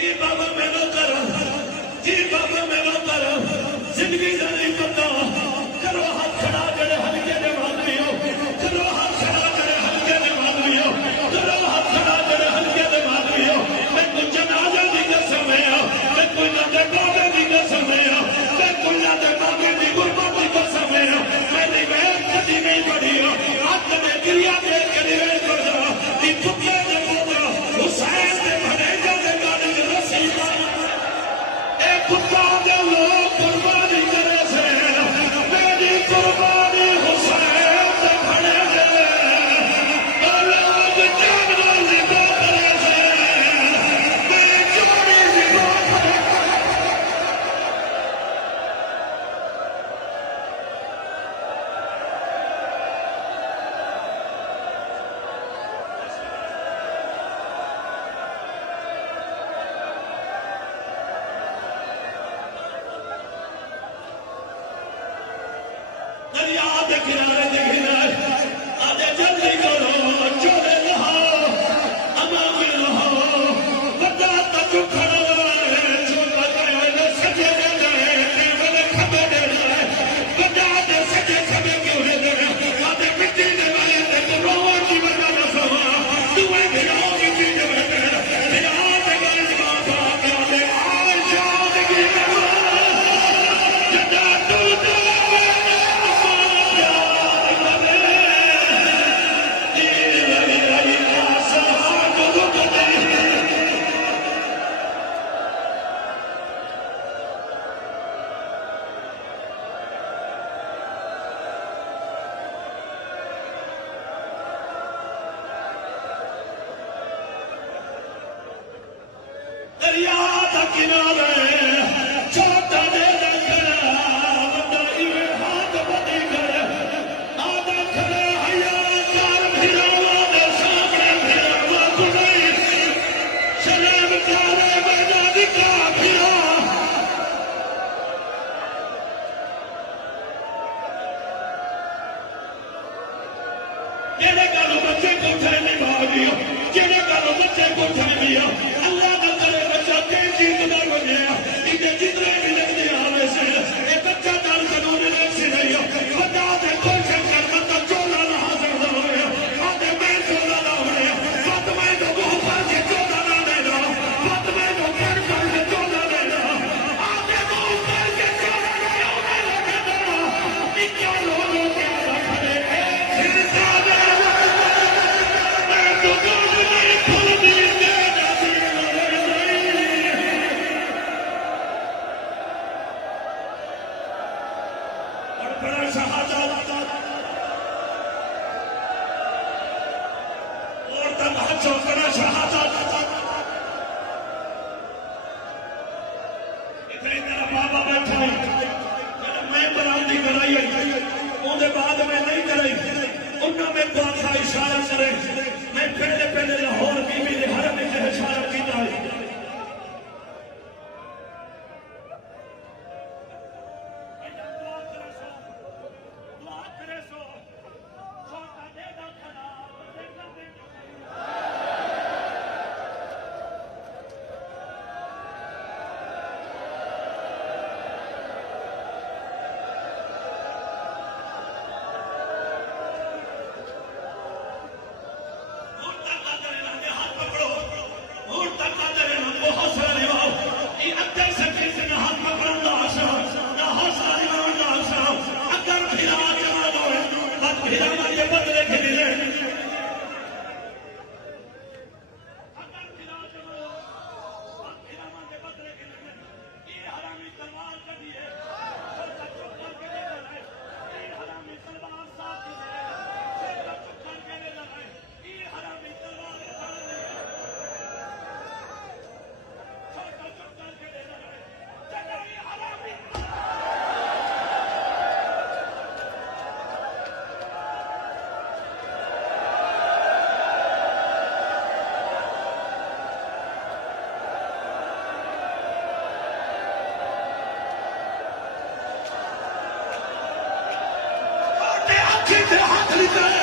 जी बाबा मैनू करो, जी बाबा मैनू करो, जिंदगी का नहीं पता। करो हाथ खड़ा जड़े हल्के ने मालवी हो, करो हाथ खड़ा जड़े हल्के ने मालवी हो, करो हाथ खड़ा जड़े हल्के ने मालवी हो। मैं कुछ जनाजा की कसम है, मैं कोई नंगे बाबे की कसम है, मैं कोई नंगे बाबे की गुरबत की कसम है। मैंने वह कभी नहीं पढ़ी हो, हाथ में क्रिया दे के निवेश कर दो। ये फुके ने बोलो, हुसैन ने भरे जाने गाने के रसीदा। एक फुका दे लोग कुर्बानी करे से, मेरी कुर्बानी हुसैन ने भरे जाने। तो लोग जागना लिबा करे से, मैं जोड़ी लिबा करे। दरिया के किनारे आधे जल्दी करो, चोरे रहो, अमागिर रहो। बड़ा तक खड़ा है, छोटा गए सजे गए, मेरे खबे दे रहे। बड़ा दे सजे खबे क्यों है दे, आधे मिट्टी दे वाले ते रोवा की बना न सवा। तुम्हें भिड़ाओ मिट्टी दे बैठे, भिड़ाओ दे गए बाबा क्या दे आज यादगी में जदा टूटा दरिया का किनारे छोटा दे खड़ा, बंदा इवे हाथ बड़ी करे। आधा खड़ा हया कार भिड़ावा दे सामने भिड़ावा गुनाई, सलाम करे बंदा दिखा भिड़ा। जेड़े कालो बच्चे को थे नहीं भागियो, जेड़े कालो बच्चे को थे नहीं हो, अल्लाह का करे बच्चा तेजी कदर हो गया। इधर जितने भी लगते आवे से एक बच्चा डाल कानून ले से नहीं हो। बता दे कौन से कर बता चोला ना हाजिर ना हो गया, आते मैं चोला ना हो गया। बात मैं तो वो पर के चोला ना दे दो, बात मैं तो कर के चोला दे दो, आते वो पर के चोला ना दे दो। क्या लोगों के खड़े हिस्सा दे मैं तो नहीं फूल दी दे और बड़ा शहादत और तमाचा बड़ा शहादत। इतने मेरा बाबा बैठा है, मैं बरामदी कराई उनके बाद में नहीं कराई। उन्होंने मेरे को आखा इशारा करे, मैं पहले पहले लाहौर बीबी ने हर में इशारा किया है। हाथ लिखा